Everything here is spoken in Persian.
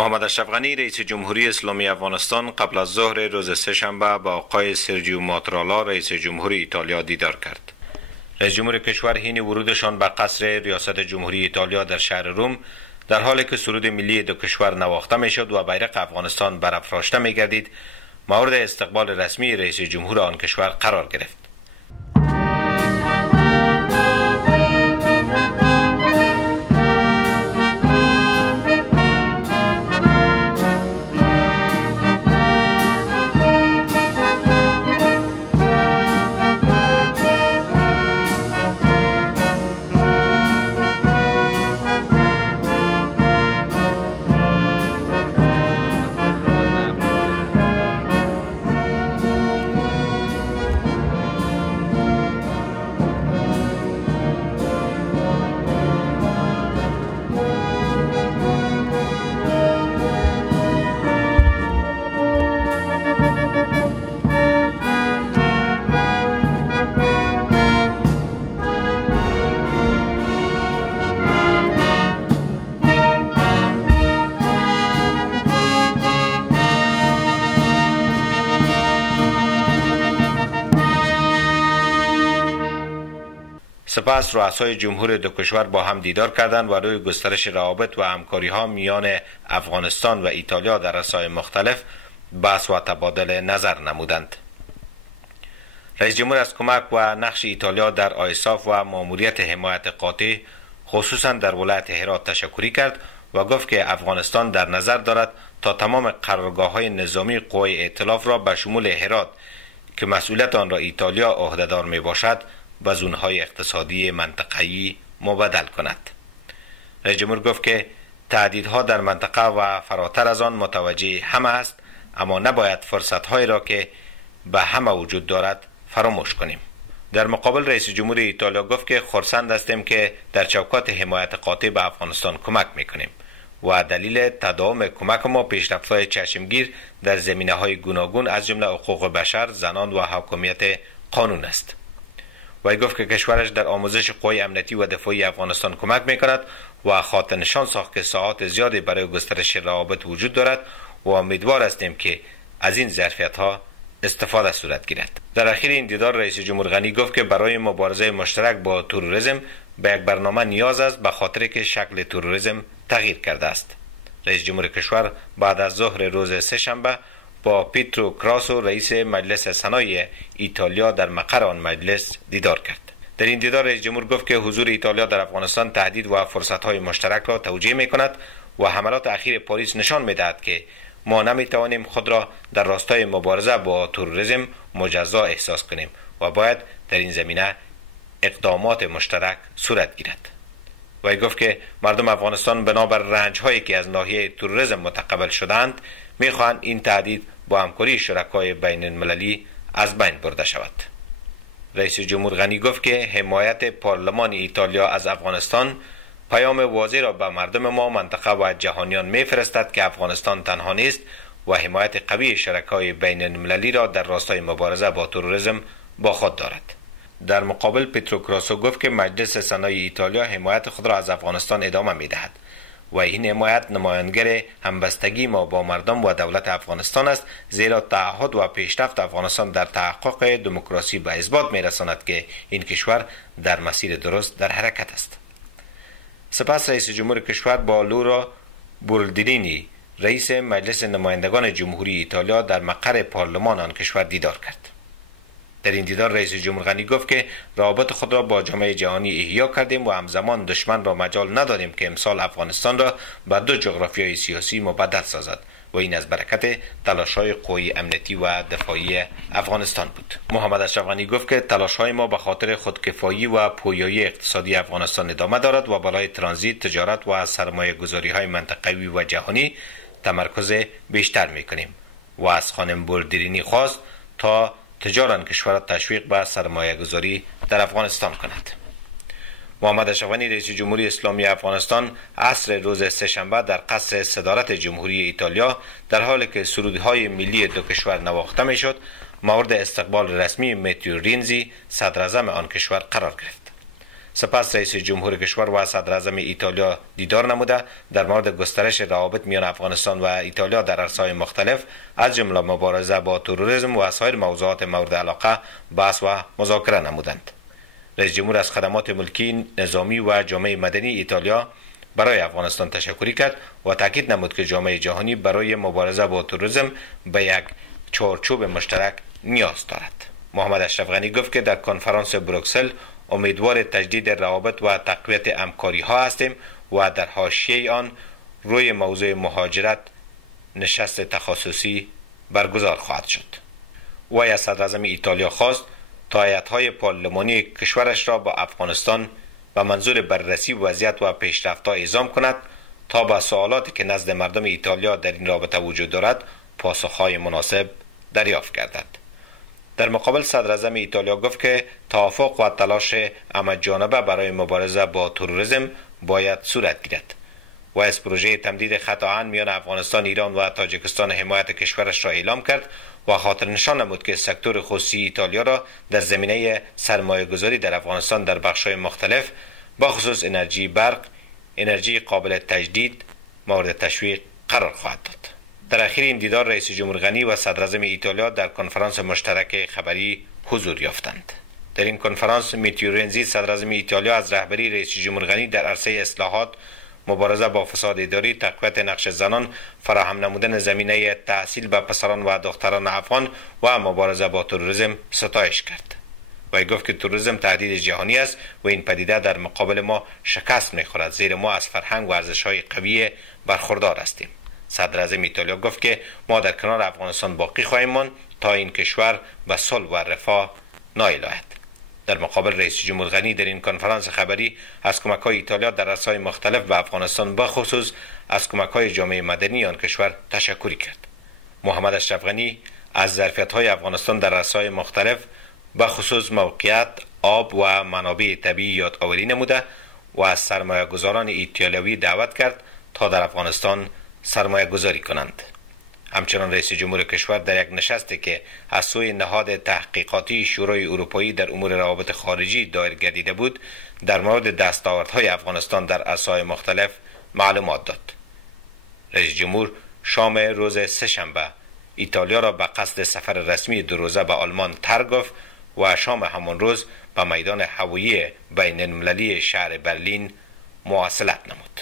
محمد اشرف غنی رئیس جمهوری اسلامی افغانستان قبل از ظهر روز سه‌شنبه با آقای سرجیو ماترالا رئیس جمهوری ایتالیا دیدار کرد. رئیس جمهور کشور حین ورودشان به قصر ریاست جمهوری ایتالیا در شهر روم در حالی که سرود ملی دو کشور نواخته میشد و بیرق افغانستان برافراشته میگردید مورد استقبال رسمی رئیس جمهور آن کشور قرار گرفت. سپس رؤسای جمهور دو کشور با هم دیدار کردند و روی گسترش روابط و همکاری‌ها میان افغانستان و ایتالیا در رسای مختلف بحث و تبادل نظر نمودند. رئیس جمهور از کمک و نقش ایتالیا در آیساف و ماموریت حمایت قاطع خصوصا در ولایت هرات تشکری کرد و گفت که افغانستان در نظر دارد تا تمام قرارگاه‌های نظامی قوای ائتلاف را به شمول هرات که مسئولیت آن را ایتالیا عهده‌دار میباشد به زونهای اقتصادی منطقه‌ای مبادل کند. رئیس جمهور گفت که تهدیدها در منطقه و فراتر از آن متوجه همه است، اما نباید فرصت‌هایی را که به همه وجود دارد فراموش کنیم. در مقابل رئیس جمهور ایتالیا گفت که خرسند هستیم که در چوکات حمایت قاطع به افغانستان کمک میکنیم و دلیل تداوم کمک ما پیشرفت‌های چشمگیر در زمینه‌های گوناگون از جمله حقوق بشر، زنان و حاکمیت قانون است. وی گفت که کشورش در آموزش قوای امنیتی و دفاعی افغانستان کمک میکند و خاطر نشان ساخت که ساعات زیادی برای گسترش روابط وجود دارد و امیدوار هستیم که از این ظرفیت‌ها استفاده صورت گیرد. در اخیر این دیدار رئیس جمهور غنی گفت که برای مبارزه مشترک با تروریسم به یک برنامه نیاز است، به خاطر که شکل تروریسم تغییر کرده است. رئیس جمهور کشور بعد از ظهر روز سه‌شنبه با پیترو کراسو رئیس مجلس سنای ایتالیا در مقر آن مجلس دیدار کرد. در این دیدار رئیس جمهور گفت که حضور ایتالیا در افغانستان تهدید و فرصت‌های مشترک را توجیه می‌کند و حملات اخیر پاریس نشان می‌دهد که ما نمی‌توانیم خود را در راستای مبارزه با تروریسم مجزا احساس کنیم و باید در این زمینه اقدامات مشترک صورت گیرد. وی گفت که مردم افغانستان بنابر رنج‌هایی که از ناحیه تروریسم متقبل شدند می‌خواهند این تهدید با همکاری شرکای بین المللی از بین برده شود. رئیس جمهور غنی گفت که حمایت پارلمان ایتالیا از افغانستان پیام واضح را به مردم ما، منطقه و جهانیان می‌فرستد که افغانستان تنها نیست و حمایت قوی شرکای بین المللی را در راستای مبارزه با تروریسم با خود دارد. در مقابل پیترو کراسو گفت که مجلس سنای ایتالیا حمایت خود را از افغانستان ادامه می‌دهد و این حمایت نمایانگر همبستگی ما با مردم و دولت افغانستان است، زیرا تعهد و پیشرفت افغانستان در تحقق دموکراسی به اثبات می‌رساند که این کشور در مسیر درست در حرکت است. سپس رئیس جمهور کشور با لورا بولدرینی رئیس مجلس نمایندگان جمهوری ایتالیا در مقر پارلمان آن کشور دیدار کرد. در این دیدار رئیس جمهور غنی گفت که روابط خود را با جامعه جهانی احیا کردیم و همزمان دشمن را مجال ندادیم که امسال افغانستان را به دو جغرافیای سیاسی مبدل سازد و این از برکت تلاش‌های قوی امنیتی و دفاعی افغانستان بود. محمد اشرف غنی گفت که تلاش‌های ما به خاطر خودکفایی و پویایی اقتصادی افغانستان ادامه دارد و برای ترانزیت، تجارت و سرمایه‌گذاری‌های منطقوی و جهانی تمرکز بیشتر می‌کنیم و از خانم بولدرینی خواست تا تجارت کشور تشویق به سرمایه‌گذاری در افغانستان کند. محمد اشرف غنی رئیس جمهوری اسلامی افغانستان عصر روز سه‌شنبه در قصر صدارت جمهوری ایتالیا در حالی که سرودهای ملی دو کشور نواخته میشد مورد استقبال رسمی متیو رینزی صدراعظم آن کشور قرار گرفت. سپس رئیس جمهور کشور و صدر اعظم ایتالیا دیدار نموده در مورد گسترش روابط میان افغانستان و ایتالیا در عرصه‌های مختلف از جمله مبارزه با تروریسم و سایر موضوعات مورد علاقه بحث و مذاکره نمودند. رئیس جمهور از خدمات ملکی، نظامی و جامعه مدنی ایتالیا برای افغانستان تشکر کرد و تاکید نمود که جامعه جهانی برای مبارزه با تروریسم به یک چارچوب مشترک نیاز دارد. محمد اشرف غنی گفت که در کنفرانس بروکسل امیدوار تجدید روابط و تقویت همکاری ها هستیم و در حاشیه آن روی موضوع مهاجرت نشست تخصصی برگزار خواهد شد. وی از صدر اعظم ایتالیا خواست تا هیئت‌های پارلمانی کشورش را با افغانستان به منظور بررسی وضعیت و پیشرفت‌ها اعزام کند تا به سوالاتی که نزد مردم ایتالیا در این رابطه وجود دارد پاسخ‌های مناسب دریافت گردد. در مقابل صدر اعظم ایتالیا گفت که توافق و تلاش همه‌جانبه برای مبارزه با تروریسم باید صورت گیرد و از پروژه تمدید خط آهن میان افغانستان، ایران و تاجیکستان حمایت کشورش را اعلام کرد و خاطر نشان نمود که سکتور خصوصی ایتالیا را در زمینه سرمایه گذاری در افغانستان در بخش‌های مختلف بخصوص انرژی برق، انرژی قابل تجدید مورد تشویق قرار خواهد داد. در اخیر این دیدار رئیس جمهور غنی و صدر اعظم ایتالیا در کنفرانس مشترک خبری حضور یافتند. در این کنفرانس میتیو رنزی صدر اعظم ایتالیا از رهبری رئیس جمهور غنی در عرصه اصلاحات، مبارزه با فساد اداری، تقویت نقش زنان، فراهم نمودن زمینه تحصیل به پسران و دختران افغان و مبارزه با تروریسم ستایش کرد. وی گفت که تروریسم تهدید جهانی است و این پدیده در مقابل ما شکست می‌خورد، زیرا ما از فرهنگ و ارزش‌های قوی برخوردار هستیم. صدر اعظم ایتالیا گفت که ما در کنار افغانستان باقی خواهیم ماند تا این کشور به صلح و رفاه نائل آید. در مقابل رئیس جمهور غنی در این کنفرانس خبری از کمک‌های ایتالیا در عرصه‌های مختلف به افغانستان به خصوص از کمک‌های جامعه مدنی آن کشور تشکر کرد. محمد اشرف غنی از ظرفیت‌های افغانستان در عرصه‌های مختلف به خصوص موقعیت، آب و منابع طبیعی یادآوری نموده و از سرمایه‌گذاران ایتالیایی دعوت کرد تا در افغانستان سرمایه گذاری کنند. همچنان رئیس جمهور کشور در یک نشستی که از سوی نهاد تحقیقاتی شورای اروپایی در امور روابط خارجی دایر گردیده بود در مورد دستاوردهای افغانستان در عرصه‌های مختلف معلومات داد. رئیس جمهور شام روز سه‌شنبه ایتالیا را به قصد سفر رسمی 2 روزه به آلمان ترک گفت و شام همان روز به میدان هوایی بین المللی شهر برلین مواصلت نمود.